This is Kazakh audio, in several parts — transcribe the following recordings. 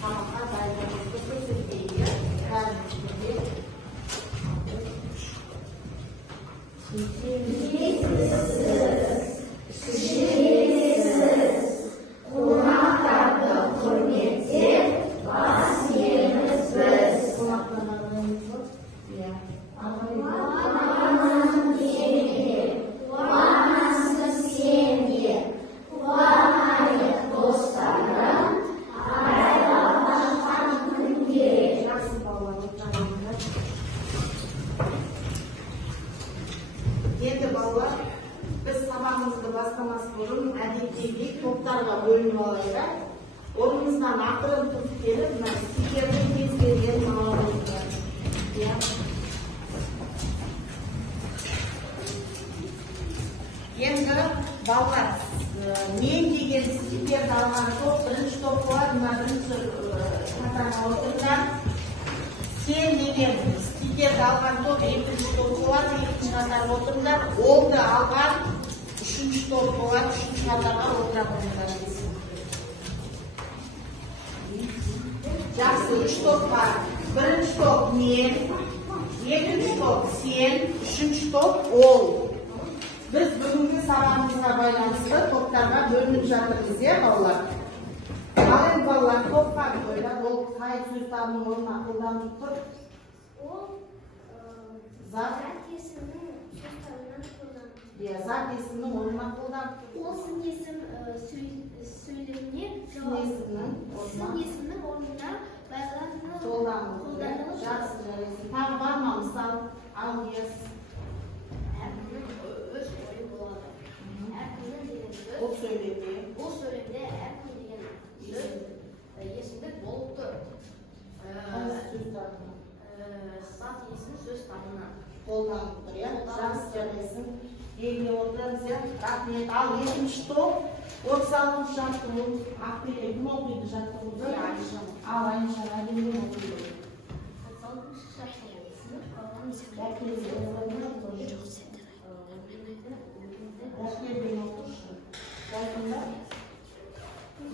Samaqa dayımızda kötülüğü Endi bolalar, biz sabahımızda başlamas burun adetdagi to'plarga bo'linib olaylik. O'rnimizdan aqrin turib kelib, mana stikerni tez bergan ma'lumotlar. Endi bolalar, men degan stikerni olgan to'p birinchi to'p bor, mana birinchi xatani o'tirgan. Sen degan stikerni olgan to'p ikkinchi to'p bor, ikkinchi xatani o'tirgan. O'ldi olgan uchinchi to'p bor, uchinchi xatani o'tirgan. Yaxshi, 3 to'p bor. Birinchi to'p men, ikkinchi to'p sen, uchinchi to'p o'l. Biz bugungi sababimizga baylanışlı to'plarga bo'linib жатырмыз, bolalar. Qalin bolalar to'pqa bo'ylab, ol qay so'zlarning o'rnini qo'llanib turib, zat esimining so'zlaridan qo'llanib. Zat esimining o'rnini qo'llanib turib. O sin esim so'ylimni esimning o'rnida baylanib qo'llanib. Yaxshi, jaraysin. Tag'i bormi misol? Algez. O söylemde erkin degan söz esimde bo'lib tur. Zat esimi söz tanımdan qo'llanib tur, Yaxshi jaraysin. Endi o'rtansiz rahmat. Al 7-to'p 36-to'p aqlli kim o'qiydi jattiruvda? Al Aysha kim o'qiydi? 36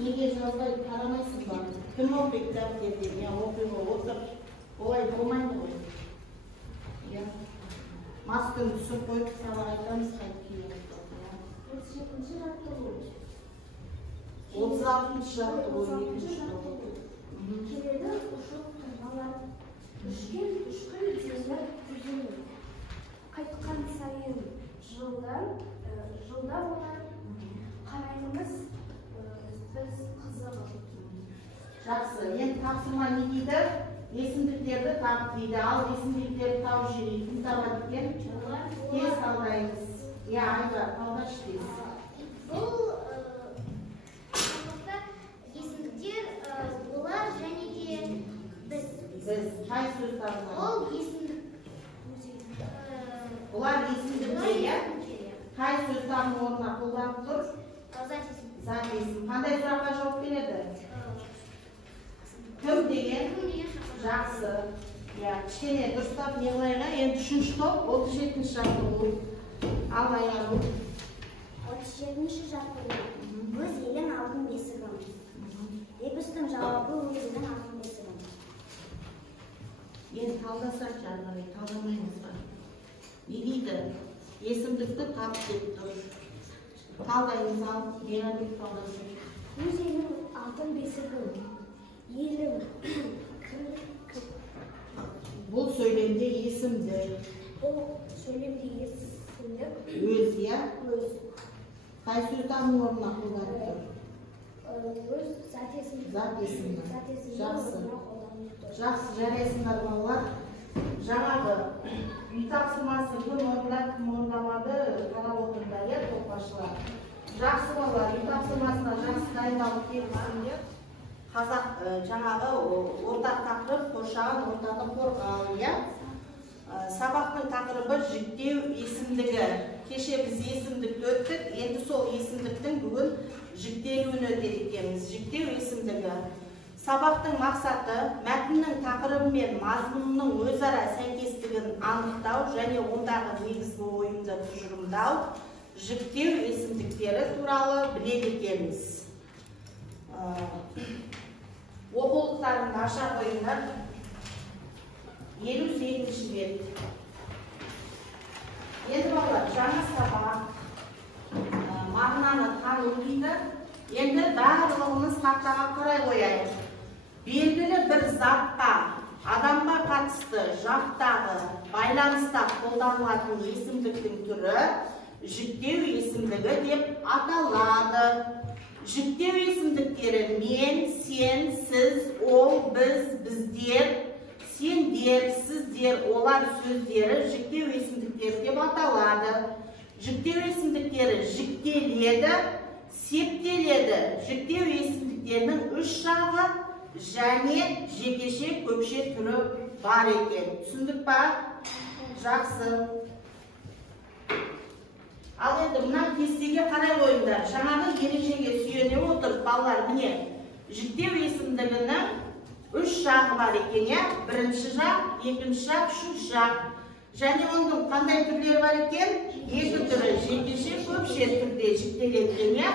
Nega javobga qaramaysizlar? Kim o'qiydi deb men o'qiyman, o'tirib. Olay bo'lmaydi qo'y. Maskani tushib qo'yib sabah aytamiz qaytib 36 Keledi o'sha to'g'rilar Toshkent so'zlar tuzildi. Qaytgan sayin жылдан ona qaraymiz biz qiziqib. Жақсы, енді тапсырма не дейді? Есімдіктерді тап дейді. Ал есімдіктерді тауып жүрейік. Кім табады екен? Тез талдаймыз. Айға, талдашы тез. Бұл есімдіктер олар және де біз. Қай сөз табылады? Ол есімдік. Олар есімдіктер, Қай сөздің орнына қолданып тұр? Зат есім. Қандай сұраққа жауап береді? Кім деген? Жақсы. Кішкене дұрыстап не қылайға? Енді 3-ші топ 37-ші жаттығу. Ал Айнагүл. 37-ші жаттығу. Өз елін алтын бесігім. Епістің жауабы өз елін алтын бесігім. Енді талдасақ жарғарай, талдамаймыз ба? Не дейді? Есімдікті тап деп тұр. Талдаймыз ал, Мейрамбек талдасын. Өз елін алтын бесігім. Елім. Бұл сөйлемде есімді. Бұл сөйлемде есімдік. Өз, Өз. Қай сөздің орнына қолданып тұр? Өз зат есімді. Зат есімді. Жақсы. Жақсы, жарайсыңдар балалар. Жаңағы үй тапсырмасы кім орындап, кім орындамады қарап отырыңдар, тоқпашылар. Жақсы балалар, үй тапсырмасына жақсы дайындалып келіңіздер. Қазақ жаңағы ортақ тақырып қоршаған ортаны қорғау, Сабақтың тақырыбы жіктеу есімдігі. Кеше біз есімдікті өттік, енді сол есімдіктің бүгін жіктелуін өтеді екенбіз. Жіктеу есімдігі. Сабақтың мақсаты мәтіннің тақырыбы мен мазмұнының өзара сәйкестігін анықтау және ондағы негізгі ойымды тұжырымдау, жіктеу есімдіктері туралы біледі екенбіз. Толықтарыңды аша қойыңдар. 58-ші бет. Енді балалар, жаңа сабақ мағынаны тану дейді. Енді барлығымыз тақтаға қарай қояйық. Белгілі бір затқа, адамға қатысты жақтағы байланыста қолданылатын есімдіктің түрі жіктеу есімдігі деп аталады. Жіктеу есімдіктері мен, сен, сіз, ол, біз, біздер, сендер, сіздер, олар сөздері жіктеу есімдіктері деп аталады. Жіктеу есімдіктері жіктеледі, септеледі. Жіктеу есімдіктерінің үш жағы және жекеше көпше түрі бар екен. Түсіндік па? Жақсы. Ал енді мына кестеге қарай қойыңдар. Жаңағы ережеге сүйене отырып, балалар, міне жіктеу есімдігінің үш жағы бар екен, я? Бірінші жақ, екінші жақ, үшінші жақ. Және оның қандай түрлері бар екен? Екі түрі, жекеше көпше түрде жіктеледі, я?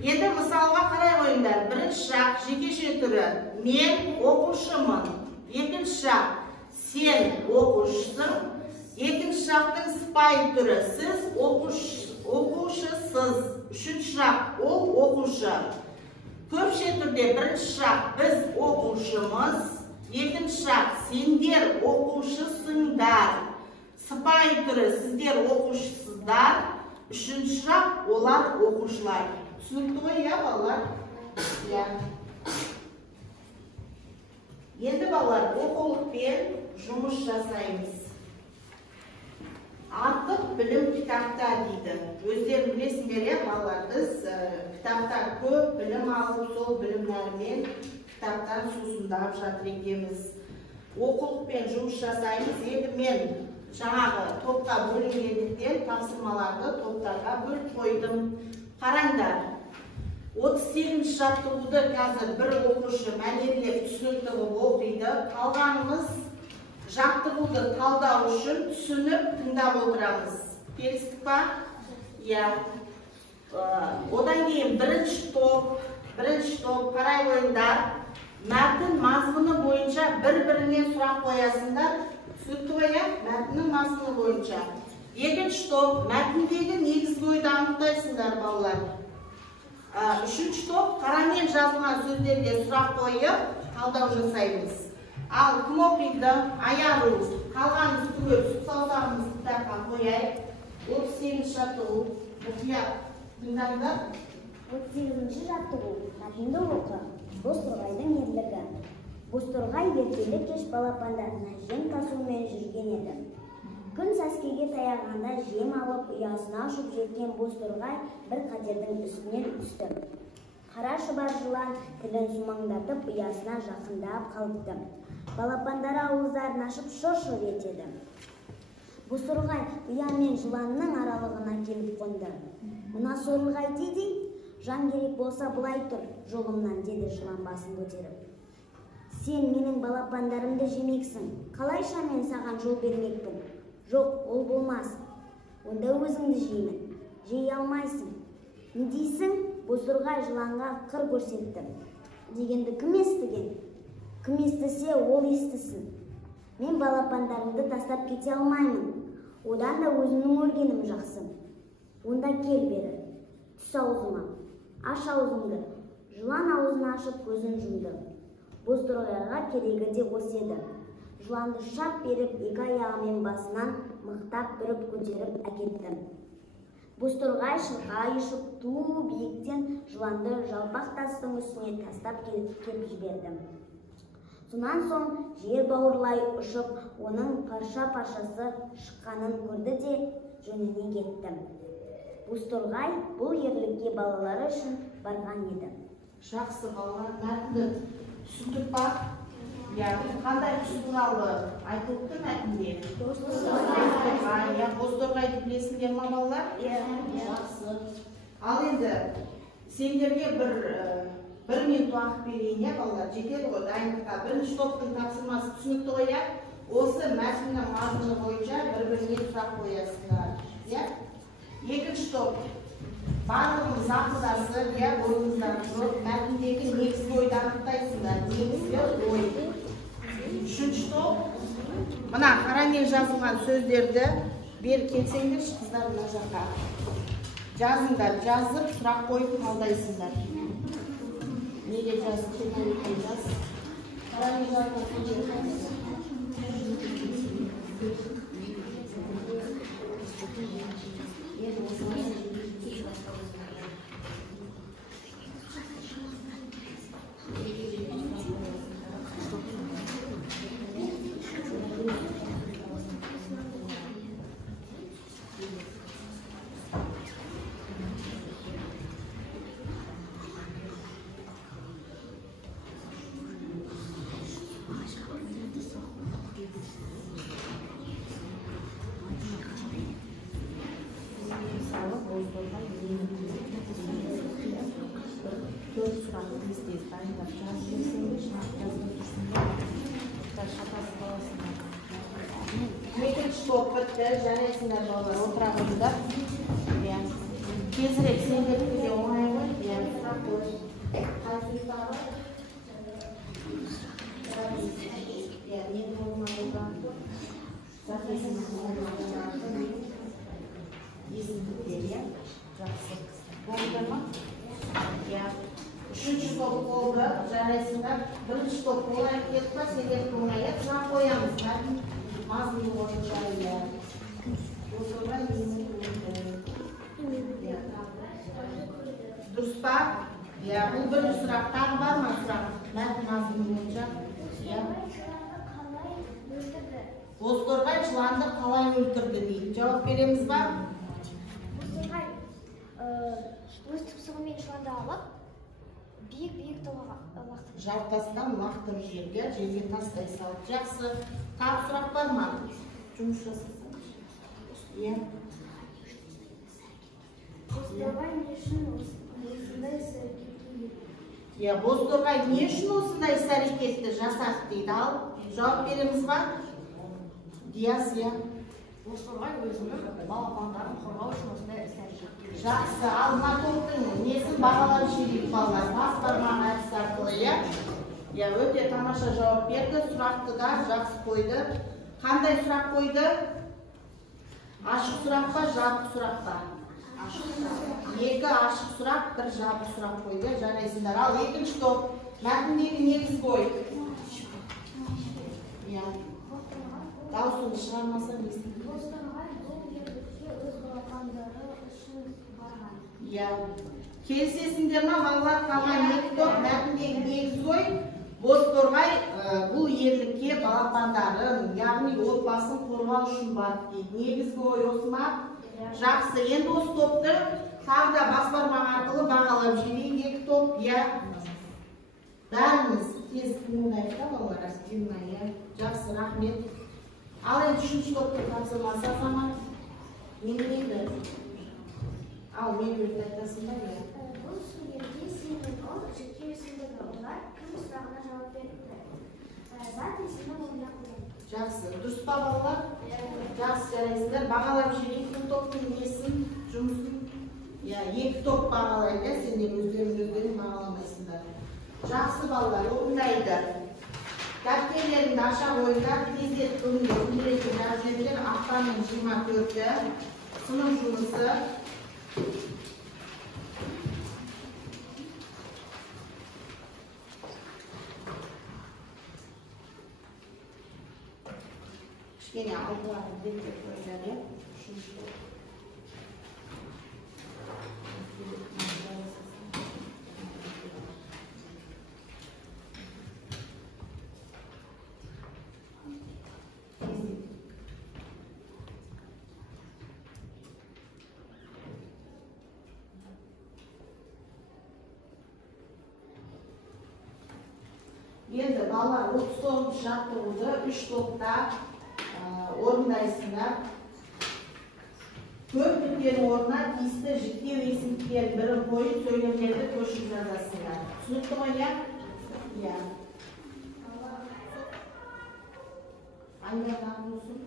Енді мысалға қарай қойыңдар. Бірінші жақ, жекеше түрі, мен оқушымын. Екінші жақ, сен оқушысың. Екінші жақтың сыпайы түрі, сіз оқушысыз. Үшінші жақ, ол оқушы. Көпше түрде бірінші жақ, біз оқушымыз. Екінші жақ, сендер оқушысыңдар. Сыпайы түрі, сіздер оқушысыздар. Үшінші жақ, олар оқушылар. Түсінікті ғой, я, балалар? Енді балалар, оқулықпен жұмыс жасаймыз. Артық білім кітапта дейді. Өздерің білесіңдер, я, балалар, біз кітапта көп білім алып, сол білімдермен кітаптан сусындап жатыр екенбіз. Оқулықпен жұмыс жасаймыз. Енді мен жаңағы топқа бөлінгендіктен тапсырмаларды топтарға бөліп қойдым. Қараңдар. 38 жаттығуды қазір бір оқушы мәнерлеп түсінікті оқиды. Қалғанымыз жаттығуды талдау үшін түсініп тыңдап отырамыз. Келістік па? Иә. Одан кейін бірінші топ қарай қойыңдар. Мәтін мазмұны бойынша бір-біріне сұрақ қоясыңдар. Түсінікті ғой, иә? Мәтіннің мазмұны бойынша. Екінші топ мәтіндегі негізгі ойды анықтайсыңдар, балалар. Үшінші топ қарамен жазылған сөздерге сұрақ қойып, талдау жасаймыз. Ал кім оқиды? Аяру. Қалғанымыз түгел саусағымызды кітапқа қояйық. 38 жаттығу. Мұқият. Тыңдаңдар. 38 жаттығу. Мәтінді оқы. Бозторғайдың ерлігі. Бозторғай ертелі кеш балапандарына жем тасумен жүрген еді. Күн сәскеге таяғанда жем алып ұясына ұшып жеткен бозторғай бір қатердің үстінен түсті. Қара шұбар жылан тілін сумаңдатып ұясына жақындап қалыпты. Балапандары ауыздарын ашып шыр-шыр етеді. Бозторғай ұя мен жыланның аралығына келіп қонды. Мына сорлы қайтеді? Жан керек болса бұлай тұр жолымнан, деді жылан басын көтеріп. Сен менің балапандарымды жемексің. Қалайша мен саған жол бермекпін? Жоқ, ол болмас. Онда өзіңді жеймін. Жей алмайсың. Не дейсің? Бозторғай жыланға қыр көрсетті. Дегенді кім естіген? Кім естісе, ол естісін. Мен балапандарымды тастап кете алмаймын. Одан да өзімнің өлгенім жақсы. Онда кел бері. Түс аузыма. Аш аузыңды. Жылан аузын ашып көзін жұмды. Бозторғайға керегі де осы еді. Жыланды шап беріп, екі аяғымен басынан мықтап бүріп көтеріп әкетті. Бозторғай шырқай ұшып ту биіктен жыланды жалпақ тастың үстіне тастап кеп жіберді. Сонан соң жер бауырлай ұшып, оның парша-паршасы шыққанын көрді де жөніне кетті. Бозторғай бұл ерлікке балалары үшін барған еді. Жақсы, балалар, мәтінді түсіндік па? Қандай құс туралы айтылыпты мәтінде? Бозторғайды білесіңдер ма, балалар? Жақсы. Ал енді сендерге бір минут уақыт берейін, балалар, жетеді ғой дайындыққа. Бірінші топтың тапсырмасы түсінікті ғой, осы мәтіннің мазмұны бойынша бір-біріне сұрақ қоясыңдар. Екінші топ. Барлығымыз ақылдасып, ойыңыздан тұрып, мәтіндегі негізгі ойды анықтайсыңдар. негізгі ой. Үшінші топ. Мына қарамен жазылған сөздерді бер келсеңдерші қыздар мына жаққа. Жазыңдар, жазып, сұрақ қойып қалдайсыңдар. Неге жазып, кетелікке жаз. Қарамен жазылған сөздерді. Екінші топ бітті, жарайсыңдар балалар, отыра қойыңдар. Тезірек сендерге де оңай ғой. Сұрақ қой. Қайсы тағы? Не болмайды? Есімдіктер, жақсы. Болды ма? Үшінші топ болды, жарайсыңдар. Бірінші топ олай кетіп па, сендерге оңай. Сұрақ қоямыз. Мазмұны бойынша дұрыс па? Бұл бірінші сұрақ. Тағы бар ма сұрақ? Мәтін мазмұны бойынша. Бозторғай жыланды қалай өлтірді дейді. Жауап береміз ба? Бозторғай өз тұмсығымен жыланды алып, биік тауға лақтырды. Жартастан лақтырып жерге тастай салып. Жақсы. Тағы сұрақ бар ма? Жұмыс жасасың. Бозторғай не үшін осындай іс-әрекетті? Бозторғай не үшін осындай іс-әрекетті жасады дейді. Ал жауап береміз ба? Диас, Бозторғай өзінің балапандарын қорғау үшін осындай іс-әрекетті. Жақсы. Ал мына топтың несін бағалап жіберейік балалар. Бас бармақ әдісі арқылы, өте тамаша жауап берді. Сұрақты да жақсы қойды. Қандай сұрақ қойды? Ашық сұрақ па, жабық сұрақ па? Екі ашық сұрақ, бір жабық сұрақ қойды. Жарайсыңдар. Ал екінші топ. Мәтіндегі негіз қой. Дауысыңды шығармасаң естиді. Бозторғай бұл ерлікке өз балапандары үшін барған. Келісесіңдер ма, балалар? Қалған екі топ. Мәтіндегі негіз қой. Бозторғай бұл ерлікке балапандарын, яғни отбасын қорғау үшін барды дейді. Негізгі ой осы ма? Жақсы. Енді осы топты тағы да бас бармақ арқылы бағалап жіберейік. Екі топ, бәріміз тез қимылдайық та балалар. Жақсы, рахмет. Ал енді үшінші топтың тапсырмасы азамат. Мен неді? Ал мен өлді айтасың ба? Бұл суретте сен мен ол жеке өсімдігі. Олар кім сұрағына жауап берді? Зат есімнің орнына қойды. Жақсы. Дұрыс па балалар? Жақсы, жарайсыңдар. Бағалап жіберейік бұл топтың несін, жұмысын. Екі топ бағалайды, сендер өздерін бағаламайсыңдар. Жақсы балалар, орындайды. Дәптертеріңді аша қойыңдар, тезірек күнделікті жазып жіберіңдер. Ақпанның 24-і сынып жұмысы. Кішкене алдыларын беттеп қойыңдар, Енді балалар 39 жаттығуды 3 топта орындайсыңдар. Көп бүткен орнына тиісті жіктеу есімдіктерін бірін қойып, сөйлемдерді көшіп жазасыңдар. Түсінікті ме? Айдардан болсын.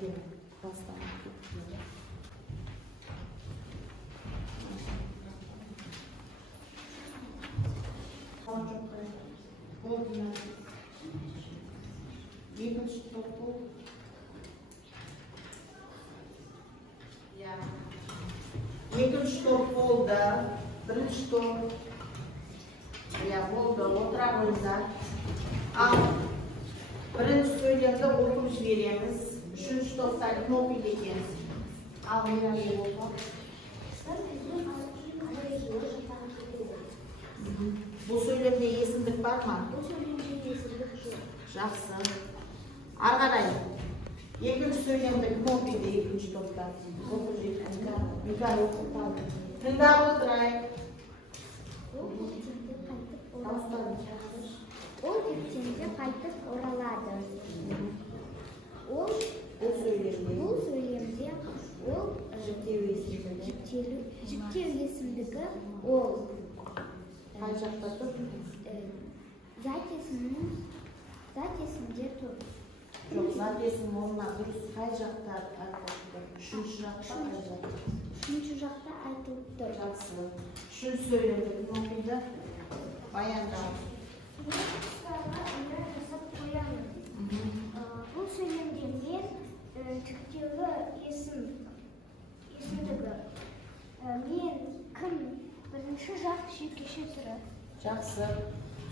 екен бастан кетті. Екінші топ болды. Екінші топ болды. Бірінші топ. Болды. Отыра қойыңыздар. Ал бірінші сөйлемді оқып жібереміз. Үшінші топта кім оқиды екен? Ал Мирали оқып. Бұл сөйлемде есімдік бар ма? Бұл сөйлемде есімдік жоқ. Жақсы. Ары қарай. Екінші сөйлемді кім оқиды екінші топта? Оқып жіберіңіз. Мирали оқып қалды. Тыңдап отырайық. Ол ертеңге қайтып оралады. Ол сөйлемде ол жіктеу есімдігі ол Қай жақта тұр? зат есімде тұр. Жоқ, зат есім орнына дұрыс қай жақта айтылып тұр? Үшінші жақта қай жақта? Үшінші жақта айтылып тұр. Жақсы. Үшінші сөйлемді кім оқиды? Баяндау. Бұл сөйлемде мен жіктеулі есімдігі. Мен кім бірінші жақ шекеше түрі. Жақсы.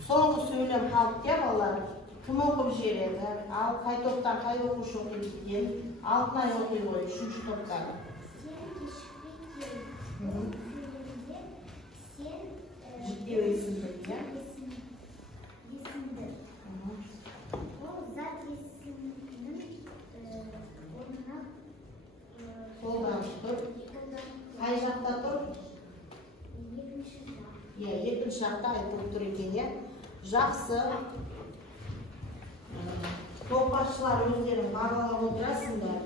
Соңғы сөйлем қалды, балалар. Кім оқып жібереді? Ал қай топтан қай оқушы оқиды екен? Алтынай оқи ғой, үшінші топтан. Жіктеу есімдік, иә? Ол зат есімнің орнына Қолданып тұр. Қай жақта тұр? екінші жақ. Екінші жақта айтылып тұр екен, иә? Жақсы. Топ басшылар өздерін бағалап отырасыңдар.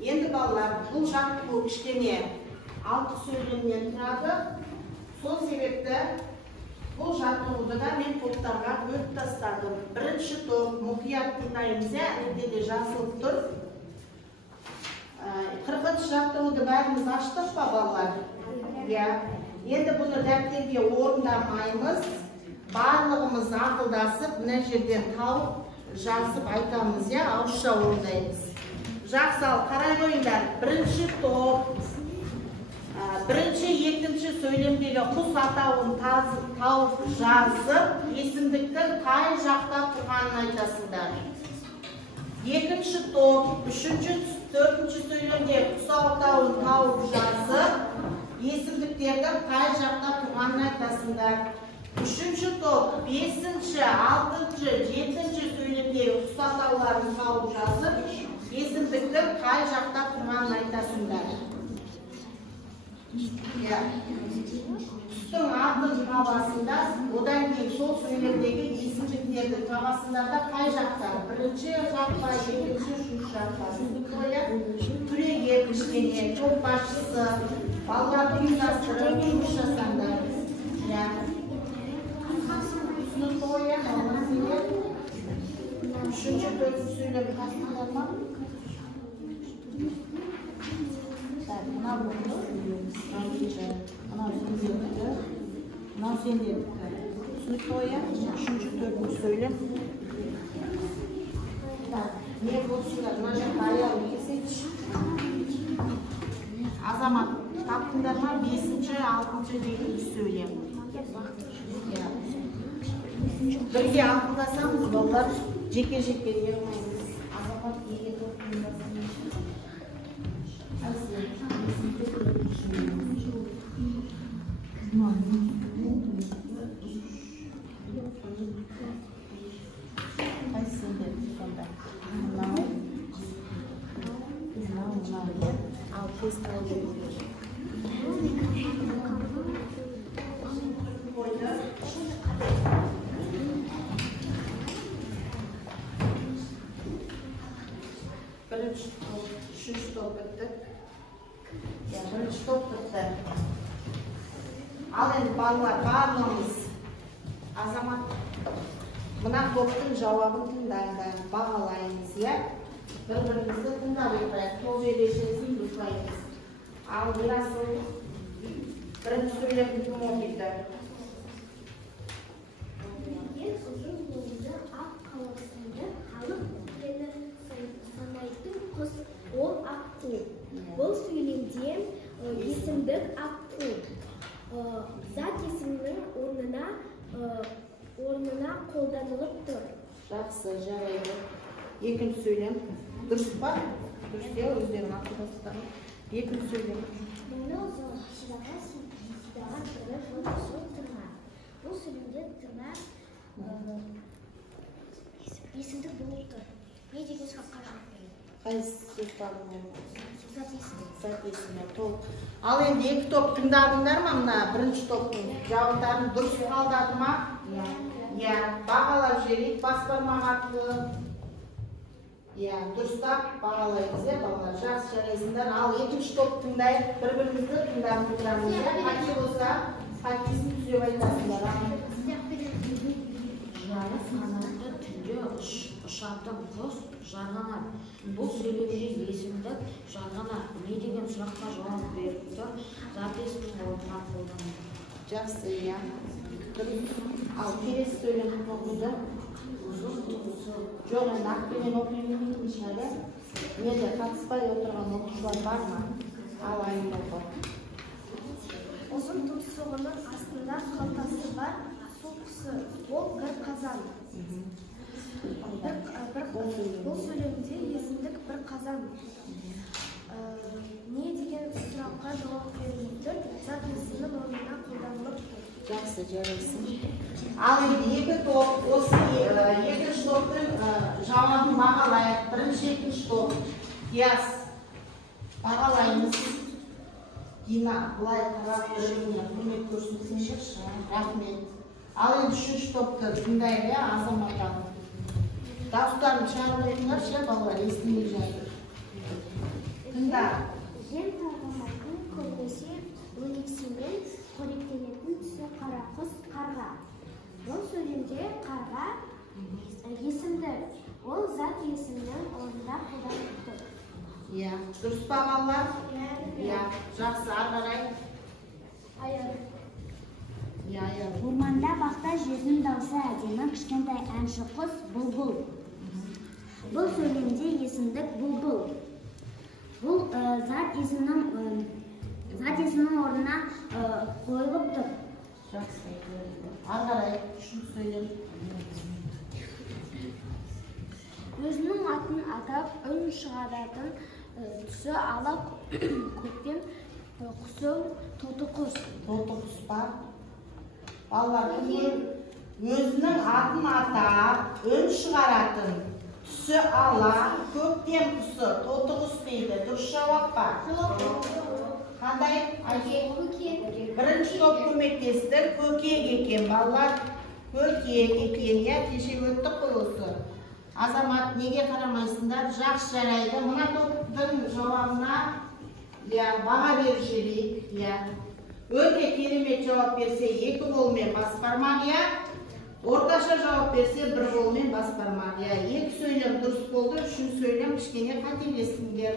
Енді балалар, бұл жаттығу кішкене 6 сөйлемнен тұрады. Сол себепті бұл жаттығуды да мен топтарға бөліп тастадым. Бірінші топ мұқият тыңдаймыз, әдетте жазылып тұр. 40 жаттығуды бәріміз аштық па, балалар? Енді бұны дәптерге орындамаймыз. Барлығымыз ақылдасып, мына жерден тауып жазып айтамыз, ауызша орындаймыз. Жақсы, ал қарай қойыңдар. Бірінші топ, бірінші, екінші сөйлемдегі құс атауын тауып жазып, есімдіктің қай жақта тұрғанын айтасыңдар. Екінші топ, үшінші Dördüncü söylemde Kutsaltau'nun tavukçası yesimliklerden kay jakta turganын айтасыңдар. Üçüncü top, beşinci, altıncı, yedinci söylemde Kutsaltau'ların tavukçası yesimlikten kay jakta turganын айтасыңдар. Üstün ardın havasında, odan keyin sol söylemdeki yesimliklerdi havasında kay jakta. Birinci jakta, ikinci şu jakta. Türege pişkene, top başçısı, ballarını uydastırıp, yumuş jasanlar. Sınıf koya, üçüncü dördüncü söylemi kastılar mı? Buna vurdu. Bundan sen de sınıf koya, üçüncü dördüncü söylem. Ne bolsunlar, naja ayağı yesek. Azamat, taptınlar mı? 5. 6. 7. söylem. Birge altındasanız ballar jeke yığmayınız. Azamat iyiye toplayınız. Üçüncü top bitti. Birinci top bitti. Al endi ballar barligimiz Azamat mına toptun cevabын tыңдаңдар, бағалаймыз, ya. Bir-birimizni tыңдап o'tiraylik, to'g'ri eleshimizni unutmaymiz. Al Mirasul birinchi so'ylabni kim o'qiydi? Uzun boylu ak havasında halk beni sanaydı kız ol akku. Bu söylemde isimlik akku. Zat isiminin ornuna қолданылыптыр. Жақсы, жарайды. Екінші сөйлем. Дұрыс па? Дұрыс деу, өздерің ақылдасыздар. Екінші сөйлем. Бұл сөйлемде тырна есімдік болып тұр. Не деген сұраққа жауап береді? Қайсы сөз табылмайды? Зат есімі. Зат есімі, толық. Ал енді екі топ тыңдадыңдар ма мына бірінші топтың жауаптарын дұрыс қалдады ма? Иә, бағалап жіберейік, бас бармақ арқылы. Иә, дұрыстап бағалаймыз, балалар, жақсы жарайсыңдар. Ал екінші топ тыңдайық, бір-бірімізді тыңдап отырамыз. Қате болса, қатесін түзеп айтасыңдар. Жарық қанатты түнде ұшатын құс жарғанар. Бұл сөйлемде есімдік жарғанар. Не деген сұраққа жауап беріп тұр? Зат есімнің орнына қолданылады. Жақсы, иә. Ал келесі сөйлем оқуды. Жоқ, енді ақпенен оқимын шығар, неде қатыспай отырған оқушылар бар ма? Ал айын оқы. Ұзын тұмсығының астында қалтасы бар, сол кісі, ол бір қазан. Бұл сөйлемде есімдік бір қазан. Не деген сұраққа жауап беріліп, зат есімнің орнына қолданылып тұр. Жақсы, жарайсың. Ал енді екі топ, осы екінші топтың жауабын бағалайық. Бірінші, екінші топ. Яс. Бағалаймыз. Дина, бұлай қарап біріне көмек көрсетсеңші. Рахмет. Ал енді үшінші топты тыңдайық, Азамат ағам. Дауыстарын шығарып отырыңдар, балалар, естімей жатыр. Тыңда. Жем талғамайтын көбінесе өнексімен қоректенетін түсі қара құс қарға. Бұл сөйлемде қарға есімді, ол зат есімнің орнында қолданылып тұр. Иә, дұрыс па балалар? Иә, жақсы, ары қарай. Аяр. Иә, аяр. Орманда бақта жердің даусы әдемі кішкентай әнші құс бұлбұл. Бұл сөйлемде есімдік бұлбұл. Бұл зат есімнің орнына қойылып тұр. Жақсы, ары қарай, үшінші сөйлем. Өзінің атын атап үн шығаратын түсі ала көктем құсы тоты құс. Тоты құс па? Балалар, өзінің атын атап, өн шығаратын. Түсі ала, көктем құсы, тоты құс дейді. Дұрыс жауап па? Қандай? Бірінші топ көмектесті, көкек екен. Балалар, көкек екен. Я кеше өтті қолысы. Азамат, неге қарамайсыңдар? Жақсы жарайды. Мына топтың жауабына баға беріп жіберейік. Өте керемет жауап берсе, 2 қолмен бас бармақ, орташа жауап берсе, 1 қолмен бас бармақ. 2 сөйлем дұрыс болды, 3 сөйлем кішкене қателестіңдер.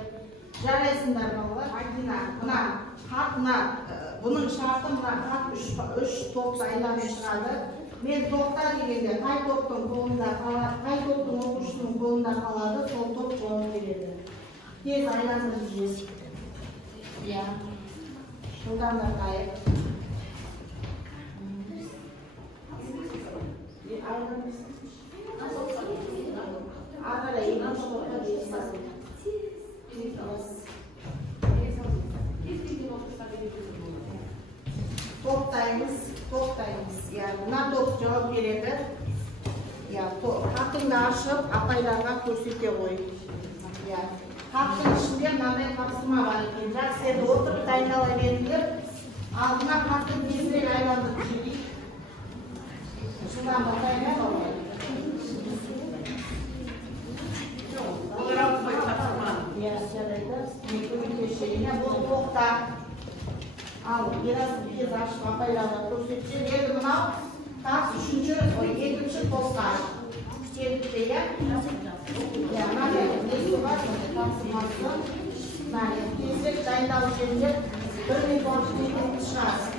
Жарайсыңдар балалар. Бұның шарты мына хат 3 топты айланып шығады. Мен тоқта дегенде қай топтың оқушының қолында қалады, сол топ жауап береді. Тез айланып жүресіз. Жылдамдар қайып. Тоқтаймыз. Мына топ жауап береді. Хатыңды ашып, апайларға көрсете қой. Хаттың ішінде мынандай тапсырма бар екен. Жақсы еді, отырып дайындала беріңдер. Алдына хаттың тезірек айландырып жіберейік. Жылдан батайын балалар. Жарайды. Бұл тоқта. Ал, ерасын тез ашып апайларға көрсетсе, енді мынау тас 2-ші топқа. Күштерді де, тезірек дайындалып жүріңдер, 1 минут шығасыз.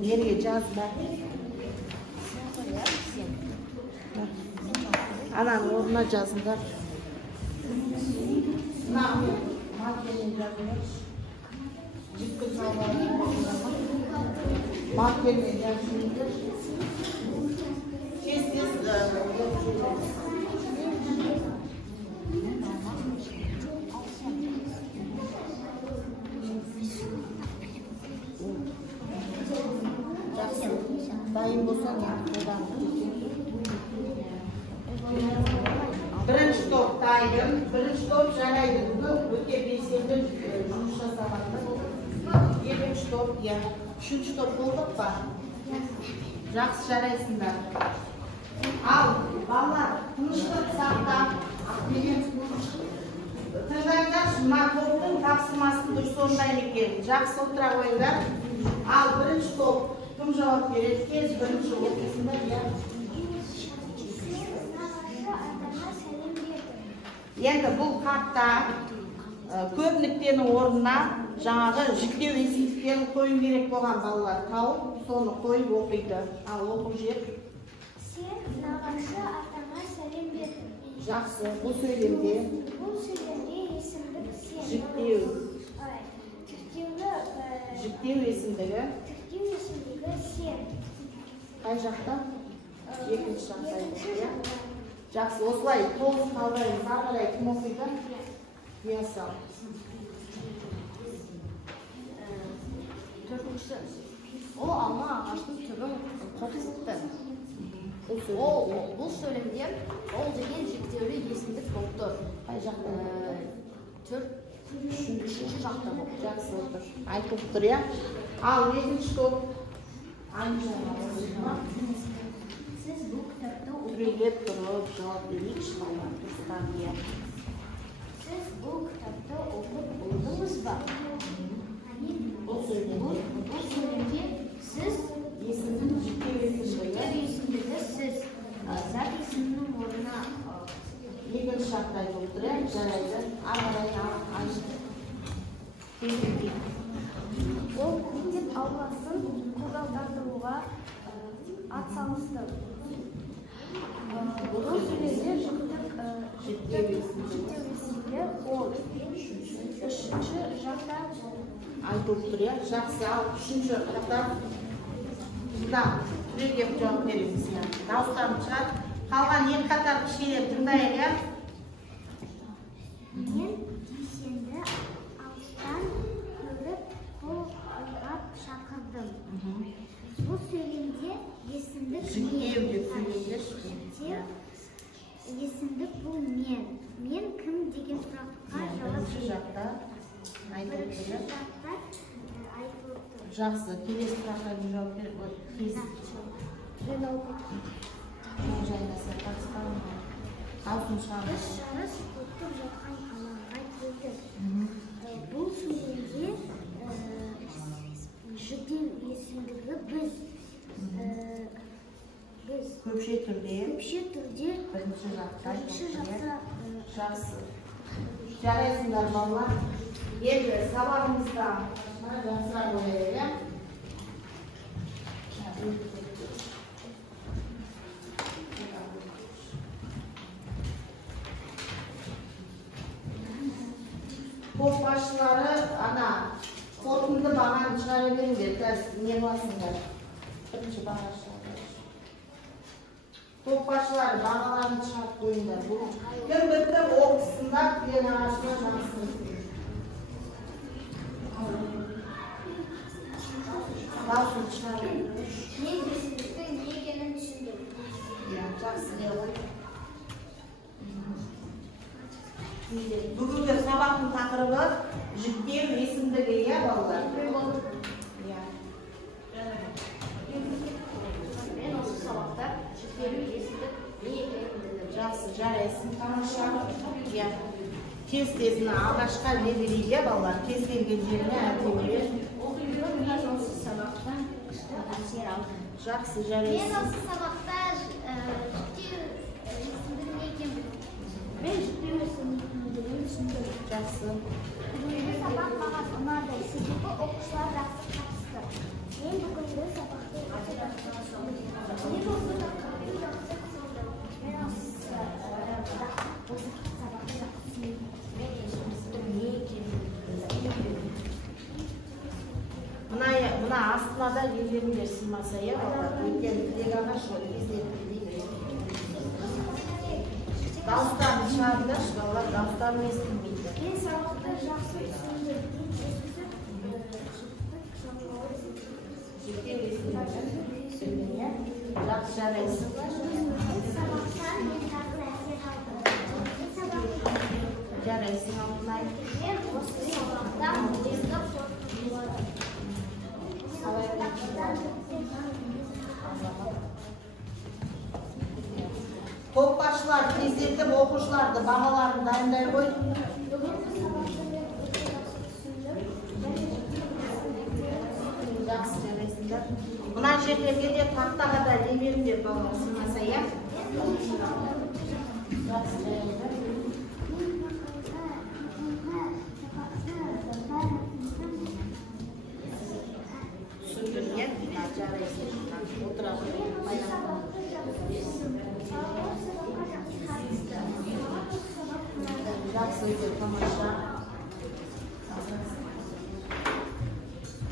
Nereye жазба? Ananın oruna жазыңдар. Markerle yazılır. Ciddi sağlarına markerle yazılır. Tez dayım bolsan Birinci top dayım, birinci top jaraydı. Bunu öte belselim жұмыс жасағанда. Екінші топ, үшінші топ болдық па? Жақсы жарайсыңдар. Ал, балалар, тыныштық сақтап, тыңдаңдар, мына топтың тапсырмасын дұрыс орындайды екен. Жақсы отыра қойыңдар. Ал, бірінші топ кім жауап береді? Тез бірінші оқисыңдар, Енді бұл хатта көп нүктенің орнына жаңағы жіктеу есептіктерін қою керек болған балалар тауып, соны қойып оқиды. Ал оқып жер. Сен нағашы атаңа сәлем бердің. Жақсы, бұл сөйлемде есімдік сен. Жіктеу. Жіктеу есімдігі сен. Қай жақта? Екінші жақта. Жақсы, осылай толық қалдырайын, қарғарай кім оқиды? Ясал. Төртінші. Ол алма ағаштың түбін қопсытты. Бұл сөйлемде ол деген жіктеулі есімдік болып тұр. Қай жақта? Үшінші жақта болып. Жақсы отыр. Айтып тұр, я? Ал, екінші топ. Сіз бұл кітапты Түрелеп тұрып, жауап берейікші балалар, тұрыстан е. Сіз бұл кітапты оқып болдыңыз ба? Бұл сөйлемде сіз есімнің жіктеу есімдігі сіз зат есімнің орнына екінші жақта айтып тұр, жарайды. Ағарай ашты. Ол мектеп ауласын көгалдандыруға атсалысты. Бұл сөйлемде жіктеу есімдігі ол. Үшінші жақта айтып тұр, жақсы. Ал, үшінші жақта Жылдам түрегеп жауап береміз. Дауыстарың шығады. Қалған екі қатар кішкене тыңдайық, иә? Мен сенді алыстан көріп қол бұлғап шақырдым. Бұл сөйлемде есімдік Жіктеу деп сөйлемдер. Есімдік бұл мен. Мен кім деген сұраққа жауап Бірінші жақта айтылып Бірінші тұр. жақта айтылып тұр. Жақсы, келесі сұраққа жауап беріп Алтын шығамыз. Біз жарыс өтіп жатқан алаңға келдік. Бұл сөйлемде жүктеу есімдігі біз Көпше түрде. Бірінші жақта Жақсы. Жарайсыңдар балалар. Енді сабағымызда жақсырақ ойлайық. Топ басшылары ана қорытынды бағаны шығара беріңдер. Не қыласыңдар? Бірінші баға шығарады. Топ басшылары бағаларын шығарып қойыңдар. Кім бітіп оқысында пен ағашына жақсын. Даусын шығарып. Мен есімдіктің не екенін түсіндім. Жақсы не ғой. Бүгінгі сабақтың тақырыбы жүктеу есімдігі, иә балалар? Мен осы сабақта жүктеу есімдік не екенін білдім. Жақсы, жарайсың, тамаша. Тез-тезін алғашқа не берейді, балалар? Кез келген жеріне әтемелер. Мен осы сабақтан күшті әсер алдым. Жақсы, Мен жарайсың. осы сабақта жүктеу есімдігі не екенін білдім. Мен жүктеу есімдігін түсіндім. Жақсы. Бүгінгі сабақ маған ұнады, себебі оқушылар жақсы қатысты. Мен бүгінгі сабақты өте жақсы түсіндім. Мен осы тақырыпты жақсы түсіндім. Мен осы сабақты жақсы түсіндім. Мен есімдіктің не екенін білдім. Мына астына да ерлеріңдер сыймаса, иә балалар? Өйткені тілек ағаш ғой, кездетті дейді. Дауыстарын шығарыңдаршы, балалар, дауыстарын естілмейді. Мен сабақты жақсы түсіндім. Жүктеу есімдігі. Жақсы, жарайсың. Мен сабақтан мен жақсы әсер алдым. Мен сабақты Жарайсың, алтынай. мен осы сабақтан өзімді қорқып болады. Топ басшылар президенттің оқушыларды бағаларын дайындай қой. Жақсы, жарайсыңдар. Мына жерлерге де тақтаға да не беріңдер, балалар, сыймаса, иә? Жақсы, жарайсыңдар. Түсіндім, иә? Жарайсың. Отыра қой. Жақсы, өте тамаша.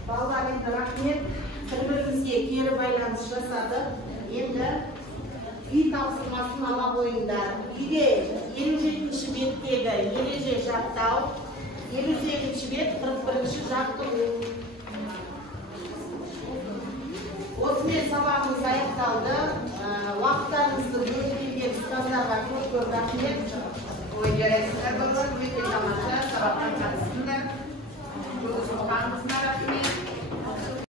Балалар, енді рахмет. Бір-бірімізге кері байланыс жасады. Енді үй тапсырмасын ала қойыңдар. Үйде 57-ші беттегі ереже жаттау, 58-ші бет 41-ші жаттығу. Осымен сабағымыз аяқталды. Уақыттарыңызды бөліп берген ұстаздарға көп рахмет. Ой, жарайсыңдар балалар, өте тамаша сабаққа қатыстыңдар. Жұмыс оқығаныңыздар.